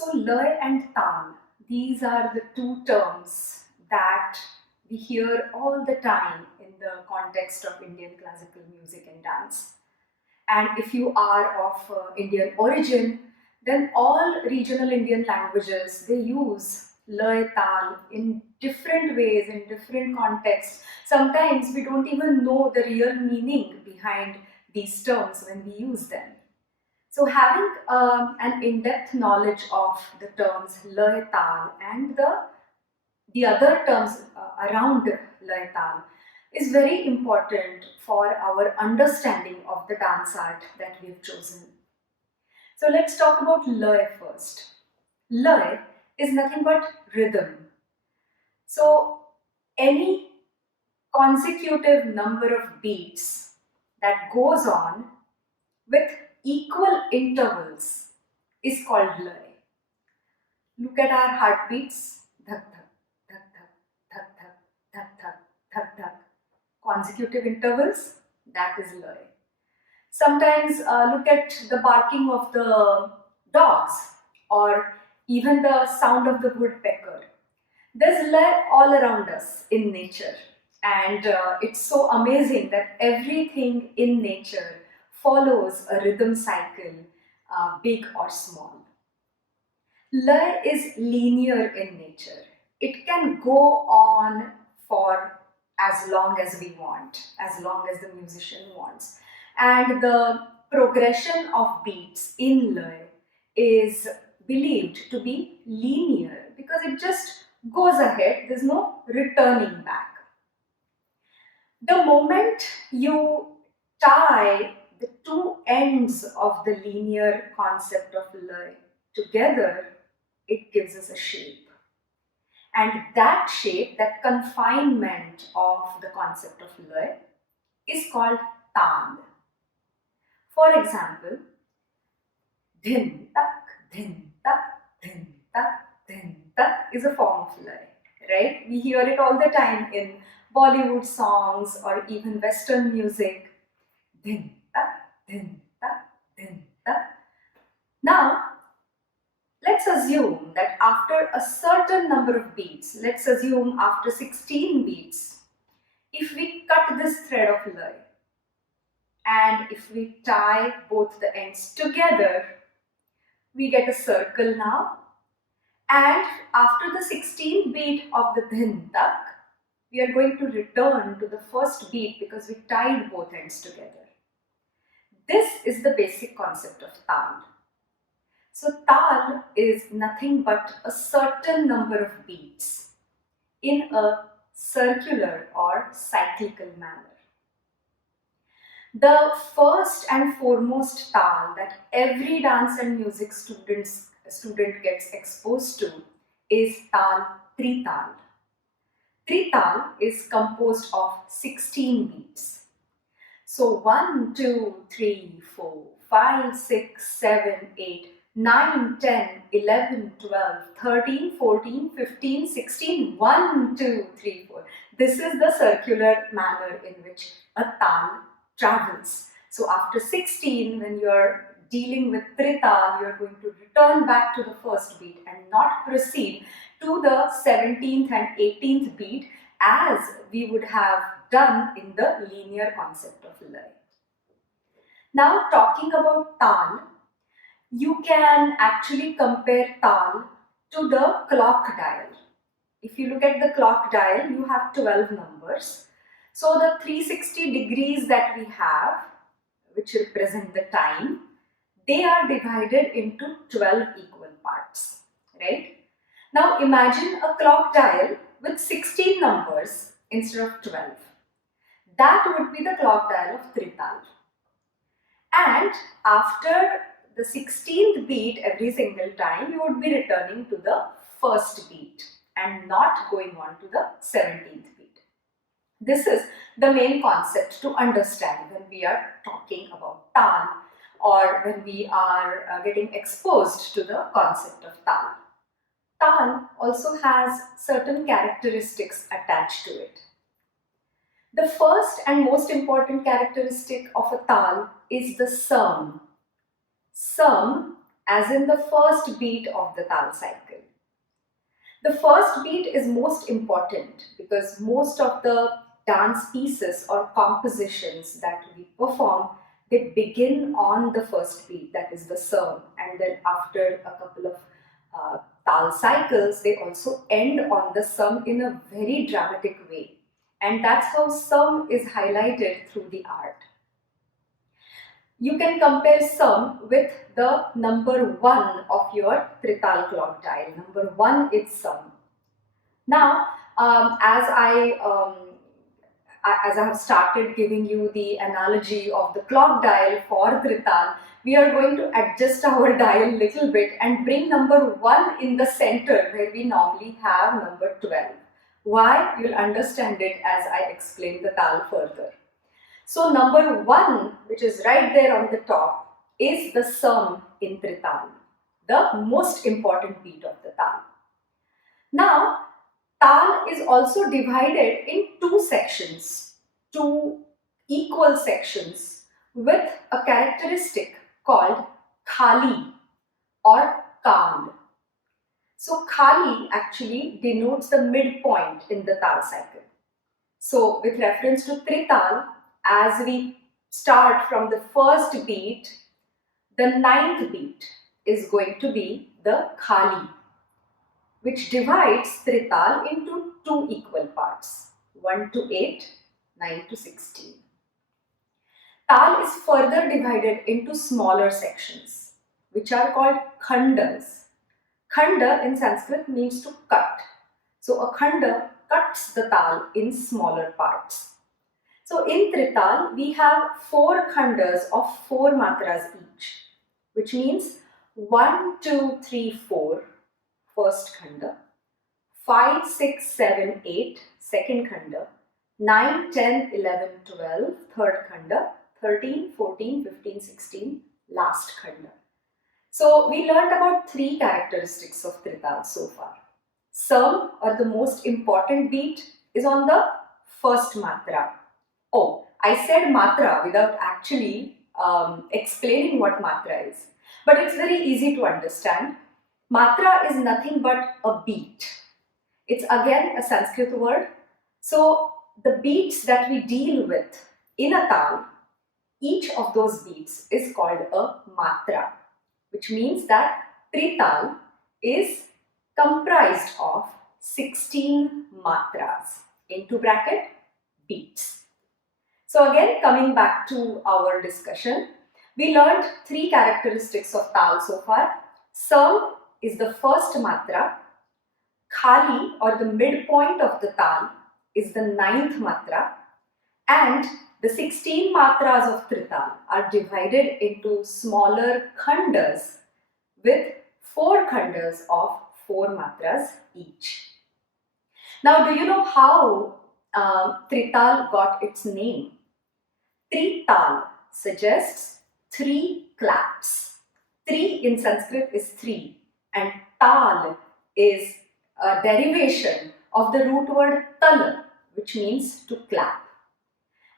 So Lay and Taal, these are the two terms that we hear all the time in the context of Indian classical music and dance. And if you are of Indian origin, then all regional Indian languages, they use Lay Taal in different ways, in different contexts. Sometimes we don't even know the real meaning behind these terms when we use them. So having an in-depth knowledge of the terms Lay Taal and the other terms around Lay Taal is very important for our understanding of the dance art that we've chosen. So let's talk about Lay first. Lay is nothing but rhythm. So any consecutive number of beats that goes on with equal intervals is called lay. Look at our heartbeats. Dhak dhak, dhak dhak, dhak dhak, dhak dhak, dhak dhak. Consecutive intervals, that is lay. Sometimes look at the barking of the dogs or even the sound of the woodpecker. There's lay all around us in nature, and it's so amazing that everything in nature follows a rhythm cycle, big or small. Lay is linear in nature. It can go on for as long as we want, as long as the musician wants. And the progression of beats in lay is believed to be linear because it just goes ahead, there's no returning back. The moment you tie the two ends of the linear concept of lay together, it gives us a shape. And that shape, that confinement of the concept of lay, is called taal. For example, dhin tak, dhin tak, dhin tak, dhin tak is a form of lay, right? We hear it all the time in Bollywood songs or even Western music. Dhin tak, dhin tak, dhin tak. Now, let's assume that after a certain number of beats, let's assume after 16 beats, if we cut this thread of lay and if we tie both the ends together, we get a circle now. And after the 16th beat of the dhin tak, we are going to return to the first beat because we tied both ends together. This is the basic concept of taal. So taal is nothing but a certain number of beats in a circular or cyclical manner. The first and foremost taal that every dance and music student gets exposed to is taal trital. Trital is composed of 16 beats. So 1, 2, 3, 4, 5, 6, 7, 8, 9, 10, 11, 12, 13, 14, 15, 16, 1, 2, 3, 4. This is the circular manner in which a taal travels. So after 16, when you're dealing with trital, you're going to return back to the first beat and not proceed to the 17th and 18th beat as we would have done in the linear concept of lay. Now talking about taal, you can actually compare taal to the clock dial. If you look at the clock dial, you have 12 numbers. So the 360 degrees that we have, which represent the time, they are divided into 12 equal parts, right? Now imagine a clock dial with 16 numbers instead of 12. That would be the clock dial of trital. And after the 16th beat every single time, you would be returning to the first beat and not going on to the 17th beat. This is the main concept to understand when we are talking about taal or when we are getting exposed to the concept of taal. Taal also has certain characteristics attached to it. The first and most important characteristic of a taal is the sum. Sum, as in the first beat of the Taal cycle. The first beat is most important because most of the dance pieces or compositions that we perform, they begin on the first beat, that is the Sam, and then after a couple of Taal cycles, they also end on the Sam in a very dramatic way. And that's how Sam is highlighted through the art. You can compare Sam with the number 1 of your Trital clock dial. Number 1 is Sam. Now, as I have started giving you the analogy of the clock dial for Trital, we are going to adjust our dial little bit and bring number 1 in the center where we normally have number 12. Why? You'll understand it as I explain the Taal further. So number 1, which is right there on the top, is the Sam in Trital, the most important beat of the Taal. Now, Taal is also divided in 2 sections, 2 equal sections with a characteristic called khali or Kaal. So khali actually denotes the midpoint in the Taal cycle. So with reference to Trital, as we start from the first beat, the 9th beat is going to be the khali, which divides Trital into 2 equal parts, 1 to 8, 9 to 16. Taal is further divided into smaller sections, which are called khandas. Khanda in Sanskrit means to cut. So a khanda cuts the Taal in smaller parts. So in Trital, we have 4 khandas of 4 matras each, which means 1, 2, 3, 4, first khanda, 5, 6, 7, 8, second khanda, 9, 10, 11, 12, third khanda, 13, 14, 15, 16, last khanda. So we learned about 3 characteristics of Trital so far. Sam, or the most important beat, is on the first matra. Oh, I said matra without actually explaining what matra is. But it's very easy to understand. Matra is nothing but a beat. It's again a Sanskrit word. So the beats that we deal with in a Taal, each of those beats is called a matra, which means that Trital is comprised of 16 matras, into bracket, beats. So again, coming back to our discussion, we learned 3 characteristics of Taal so far. Sam is the first matra, khali or the midpoint of the Taal is the 9th matra, and the 16 matras of Trital are divided into smaller khandas with 4 khandas of 4 matras each. Now, do you know how Trital got its name? Trital suggests 3 claps. 3 in Sanskrit is 3, and Taal is a derivation of the root word tal, which means to clap.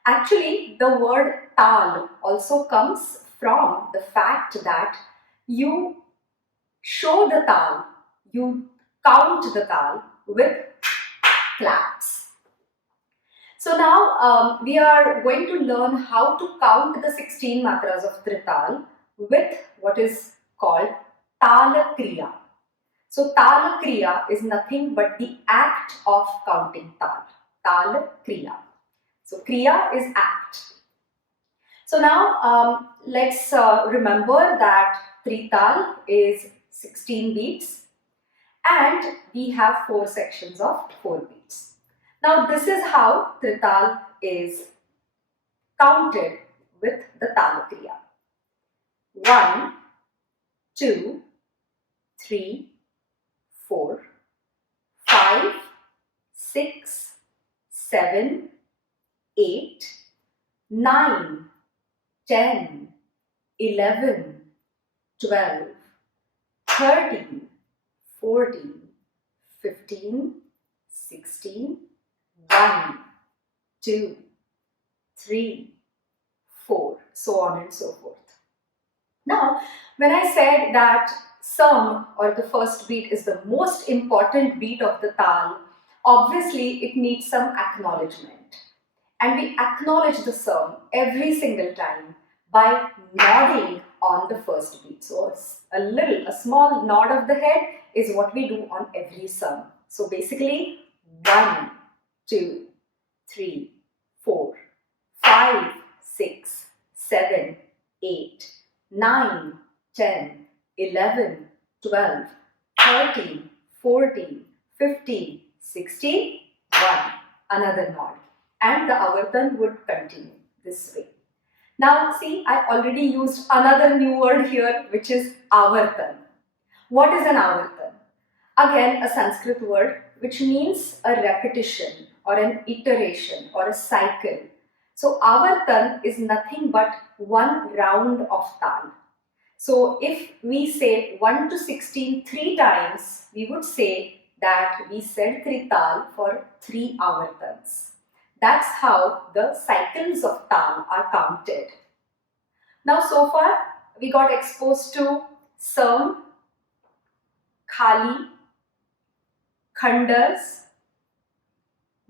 Actually, the word Taal also comes from the fact that you show the Taal, you count the Taal with claps. So now we are going to learn how to count the 16 matras of Trital with what is called Tala Kriya. So Tala Kriya is nothing but the act of counting Taal. Tala Kriya. So Kriya is act. So now let's remember that Trital is 16 beats and we have 4 sections of 4 beats. Now this is how Trital is counted with the Tala Kriya. 1, 2, 3, 4, 5, 6, 7, 8, 9, 10, 11, 12, 13, 14, 15, 16, 1, 2, 3, 4, so on and so forth. Now, When I said that sum or the first beat is the most important beat of the tal, obviously it needs some acknowledgement. And we acknowledge the sum every single time by nodding on the first beat. So a small nod of the head is what we do on every sum. So basically 1, 2, 3, 4, 5, 6, 7, 8, 9, 10, 11, 12, 13, 14, 15, 16, 1. Another nod. And the avartan would continue this way. Now see, I already used another new word here, which is avartan. What is an avartan? Again, a Sanskrit word which means a repetition or an iteration or a cycle. So avartan is nothing but one round of tal. So if we say 1 to 16 three times, we would say that we said trital for 3 avartans. That's how the cycles of tal are counted. Now so far we got exposed to sam, khali, khandas,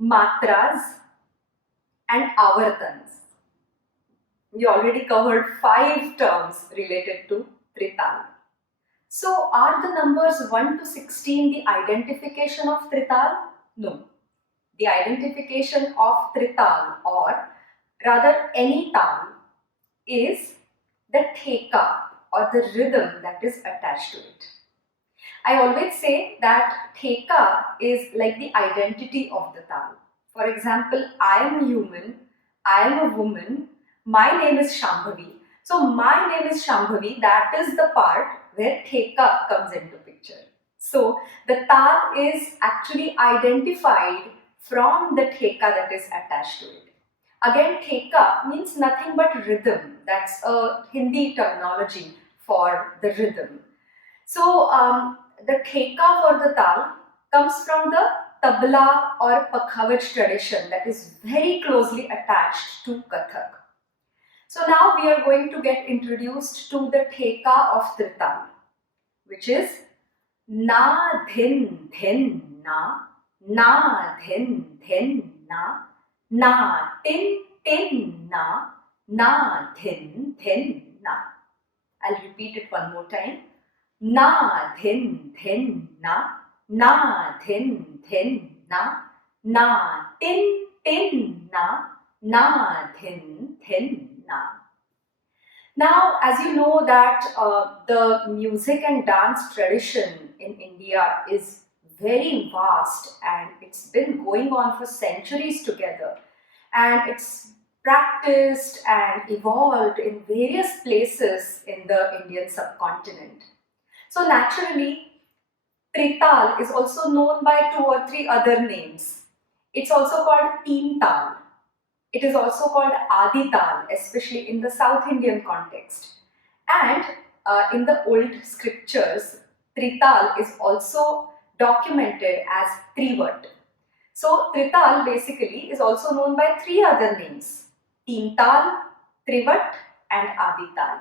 matras and avartans. We already covered 5 terms related to trital. So are the numbers 1 to 16 the identification of trital? No. The identification of trital, or rather any tal, is the theka or the rhythm that is attached to it. I always say that theka is like the identity of the tal. For example, I am a human, I am a woman, my name is Shambhavi. So my name is Shambhavi, that is the part where theka comes into picture. So the tal is actually identified from the theka that is attached to it. Again, theka means nothing but rhythm. That's a Hindi terminology for the rhythm. So the theka for the tal comes from the tabla or pakhavaj tradition that is very closely attached to Kathak. So now we are going to get introduced to the theka of trital, which is na dhin dhin na dhin dhin na tin tin na dhin dhin na. I'll repeat it one more time. Na dhin dhin na dhin dhin na tin tin na dhin dhin na. Now, as you know that the music and dance tradition in India is very vast and it's been going on for centuries together, and it's practiced and evolved in various places in the Indian subcontinent. So naturally, trital is also known by 2 or 3 other names. It's also called teen tal. It is also called Adi Tal, especially in the South Indian context. And in the old scriptures, Trital is also documented as Trivat. So Trital basically is also known by 3 other names: Teental, Trivat and Adi Tal.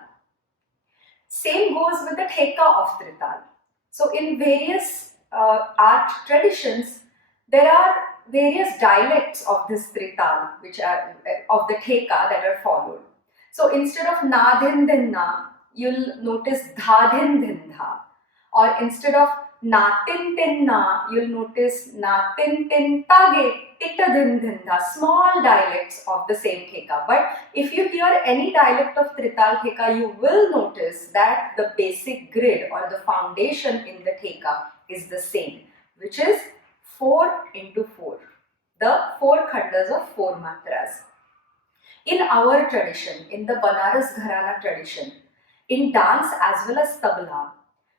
Same goes with the Theka of Trital. So in various art traditions, there are various dialects of this trital, which are of the theka that are followed. So instead of na dhin din na, you'll notice dha dhin din dha, or instead of na tin tin na, you'll notice na tin tin tage tita din din dha. Small dialects of the same theka. But if you hear any dialect of trital theka, you will notice that the basic grid or the foundation in the theka is the same, which is 4 into 4, the 4 khandas of 4 matras. In our tradition, in the Banaras Gharana tradition, in dance as well as tabla,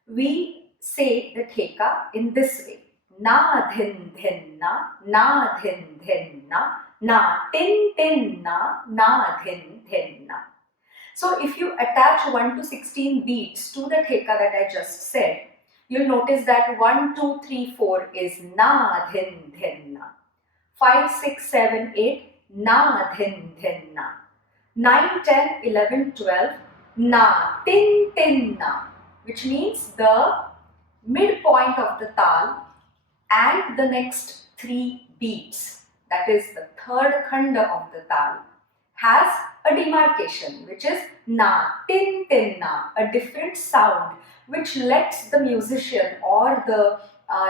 we say the theka in this way: na dhin dhin na dhin dhin na tin tin na dhin dhin na. So if you attach 1 to 16 beats to the theka that I just said, you'll notice that 1, 2, 3, 4 is na dhin dhin na. 5, 6, 7, 8 na dhin dhin na. 9, 10, 11, 12 na, tin, tin, na, which means the midpoint of the tal and the next three beats, that is the third khanda of the tal, has a demarcation, which is na, tin, tin, na, a different sound which lets the musician or the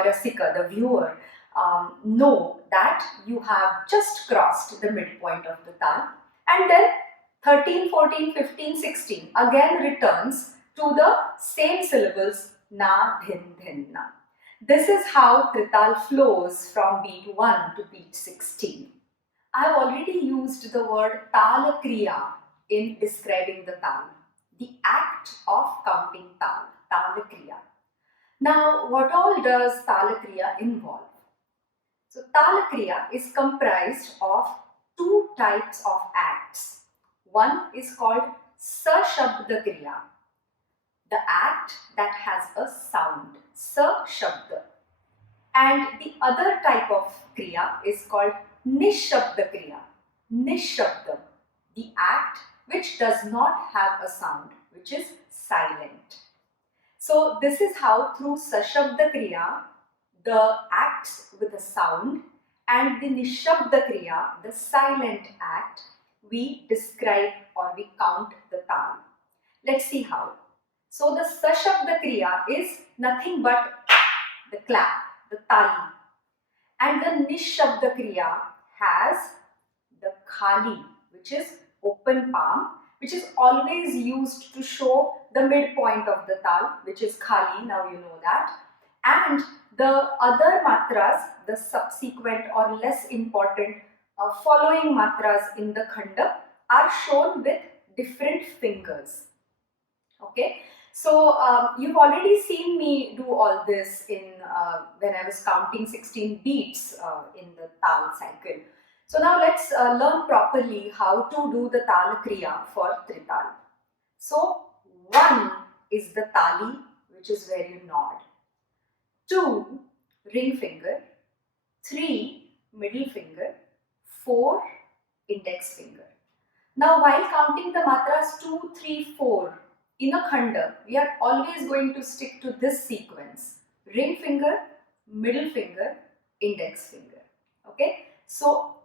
rasika, the viewer, know that you have just crossed the midpoint of the tal. And then 13, 14, 15, 16 again returns to the same syllables na, dhin, dhin, na. This is how Trital flows from beat 1 to beat 16. I have already used the word Tal Kriya in describing the Tal, the act of counting Tal, Tal Kriya. Now, what all does Tal Kriya involve? So, Tal Kriya is comprised of two types of acts. One is called Sashabda Kriya, the act that has a sound, Sashabda. And the other type of kriya is called nishabda kriya, nishabda, the act which does not have a sound, which is silent. So this is how through sashabda kriya, the acts with a sound, and the nishabda kriya, the silent act, we describe or we count the tal. Let's see how. So the sashabda kriya is nothing but the clap, the tali. And the nishabda kriya has the khali, which is open palm, which is always used to show the midpoint of the tal, which is khali, now you know that. And the other matras, the subsequent or less important following matras in the khanda, are shown with different fingers. Okay, so you've already seen me do all this in when I was counting 16 beats in the tal cycle. So now let's learn properly how to do the tal kriya for trital. So 1 is the tali, which is where you nod. 2, ring finger. 3, middle finger. 4, index finger. Now while counting the matras 2, 3, 4, in a khanda, we are always going to stick to this sequence: ring finger, middle finger, index finger. Okay, so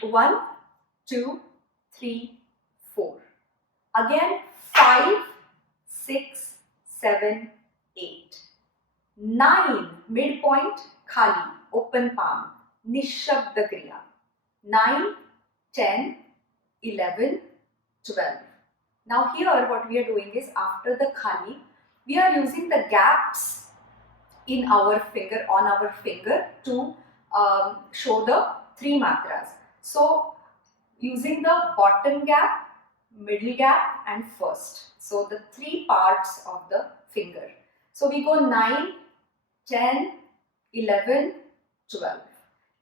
1, 2, 3, 4. Again 5, 6, 7, 8. 9, midpoint, khali, open palm, nishabda kriya. 9, 10, 11, 12. Now here what we are doing is, after the khali, we are using the gaps in our finger, on our finger, to show the three matras. So using the bottom gap, middle gap and first. So the three parts of the finger. So we go 9, 10, 11, 12.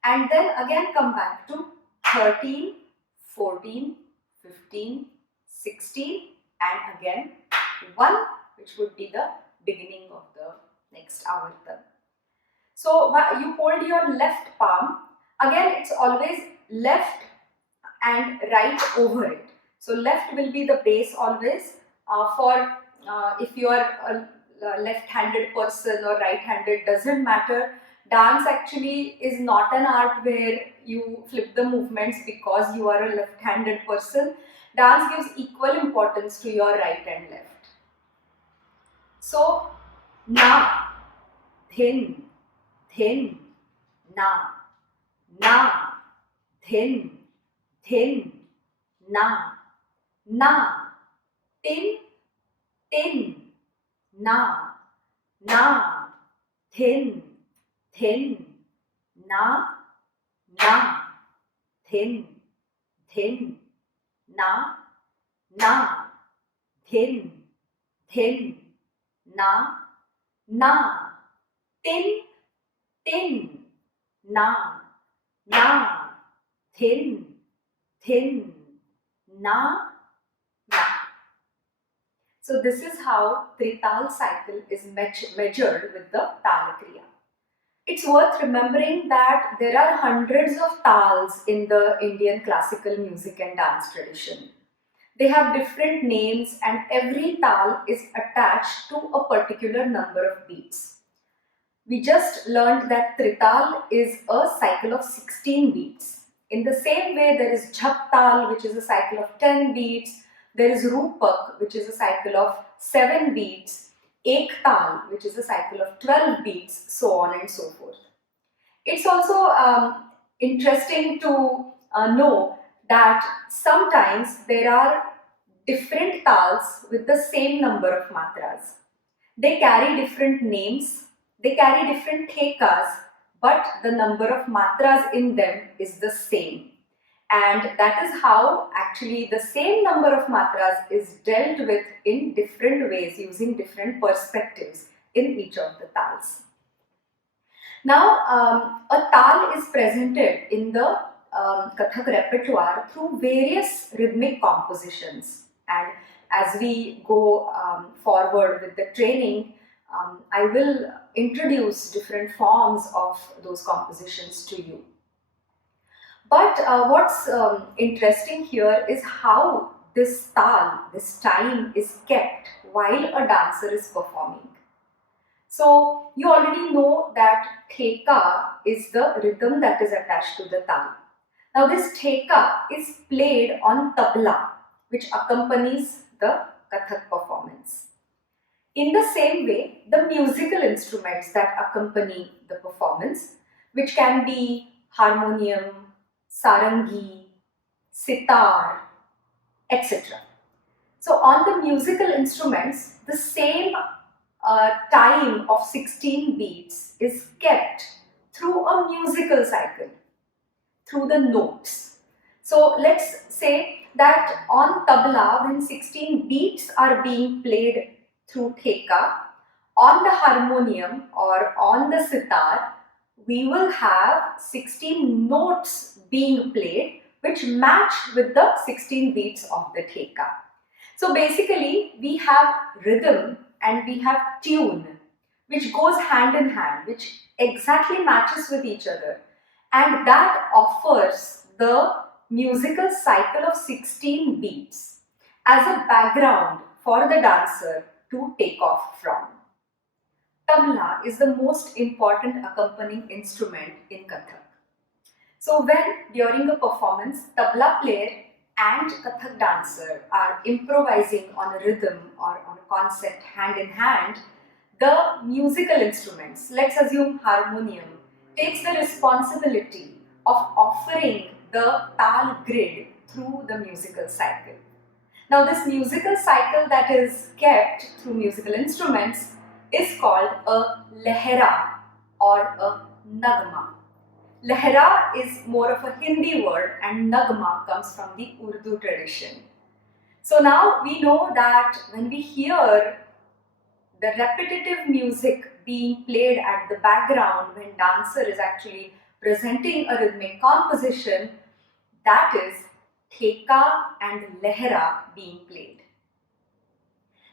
And then again come back to 13, 14, 15, 16 and again 1, which would be the beginning of the next avartan. So you hold your left palm, again it's always left and right over it. So left will be the base always. If you are a left-handed person or right-handed, doesn't matter. Dance actually is not an art where you flip the movements because you are a left-handed person. Dance gives equal importance to your right and left. So, na, dhin, dhin, na, dhin, dhin, na, tin, tin, na, thin, thin, na, thin, thin, na, thin, thin, na, tin, tin, na, thin, thin, na. So this is how Trital cycle is measured with the Talakriya. It's worth remembering that there are hundreds of tals in the Indian classical music and dance tradition. They have different names and every tal is attached to a particular number of beats. We just learned that trital is a cycle of 16 beats. In the same way, there is jhap which is a cycle of 10 beats. There is rupak, which is a cycle of 7 beats. Ek tal, which is a cycle of 12 beats, so on and so forth. It's also interesting to know that sometimes there are different tals with the same number of matras. They carry different names, they carry different thekas, but the number of matras in them is the same. And that is how actually the same number of matras is dealt with in different ways using different perspectives in each of the tals. Now, a tal is presented in the Kathak repertoire through various rhythmic compositions. And as we go forward with the training, I will introduce different forms of those compositions to you. But what's interesting here is how this tal, this time is kept while a dancer is performing. So you already know that theka is the rhythm that is attached to the tal. Now this theka is played on tabla, which accompanies the Kathak performance. In the same way, the musical instruments that accompany the performance, which can be harmonium, sarangi, sitar, etc. So on the musical instruments, the same time of 16 beats is kept through a musical cycle, through the notes. So let's say that on tabla, when 16 beats are being played through theka, on the harmonium or on the sitar, we will have 16 notes being played which match with the 16 beats of the theka. So basically, we have rhythm and we have tune, which goes hand in hand, which exactly matches with each other. And that offers the musical cycle of 16 beats as a background for the dancer to take off from. Tabla is the most important accompanying instrument in Kathak. So when during a performance, tabla player and Kathak dancer are improvising on a rhythm or on a concept hand in hand, the musical instruments, let's assume harmonium, takes the responsibility of offering the tal grid through the musical cycle. Now this musical cycle that is kept through musical instruments is called a lehra or a nagma. Lehra is more of a Hindi word and nagma comes from the Urdu tradition. So now we know that when we hear the repetitive music being played at the background when dancer is actually presenting a rhythmic composition, that is theka and lehra being played.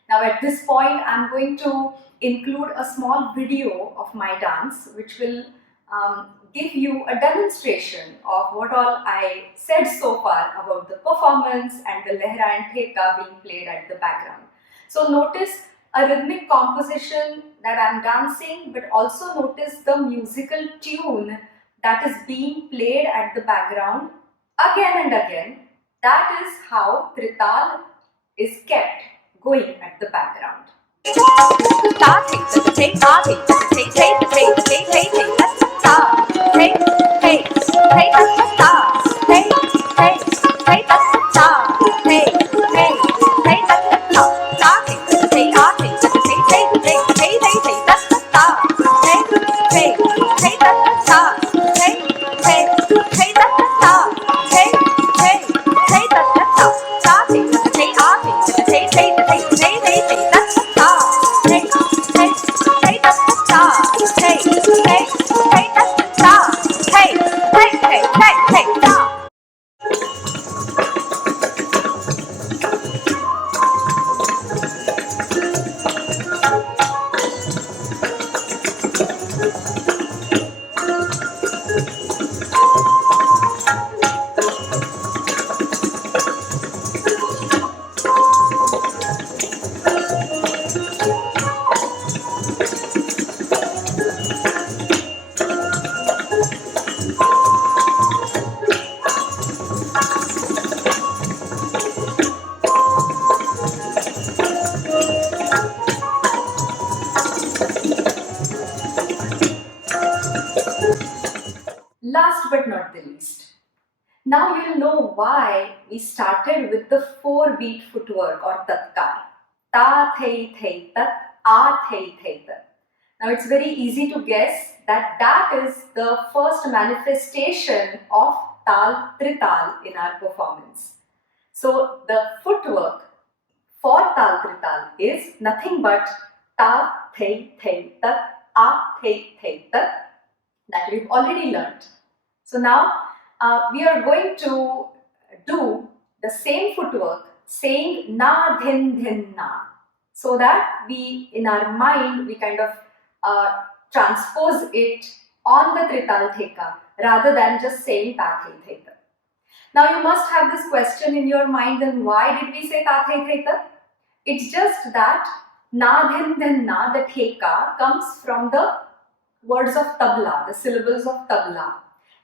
Now at this point, I'm going to include a small video of my dance which will give you a demonstration of what all I said so far about the performance and the lehra and theka being played at the background. So notice a rhythmic composition that I'm dancing, but also notice the musical tune that is being played at the background again and again. That is how trital is kept going at the background. last but not the least, now you'll know why we started with the 4-beat footwork or tatkar. Ta, thei, thei, tat, a, thei, thei, tat. Now it's very easy to guess that that is the first manifestation of tal, trital in our performance. So the footwork for tal, trital is nothing but ta, thei, thei, tat, a, thei, thei, tat that we've already learned. So now we are going to do the same footwork saying na, dhin, dhin, na, so that we, in our mind, we kind of transpose it on the trital theka rather than just saying ta, thei, thei, ta. Now you must have this question in your mind, then why did we say ta, thei, thei, ta? It's just that na, dhin, dhin, na, the theka comes from the words of tabla, the syllables of tabla,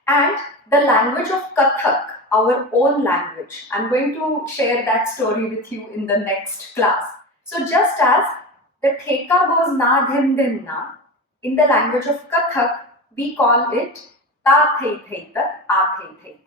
and the language of Kathak, our own language. I'm going to share that story with you in the next class. So just as the theka goes na, dhin, dhin, na, in the language of Kathak, we call it ta, thei, thei, tat, a, thei, thei,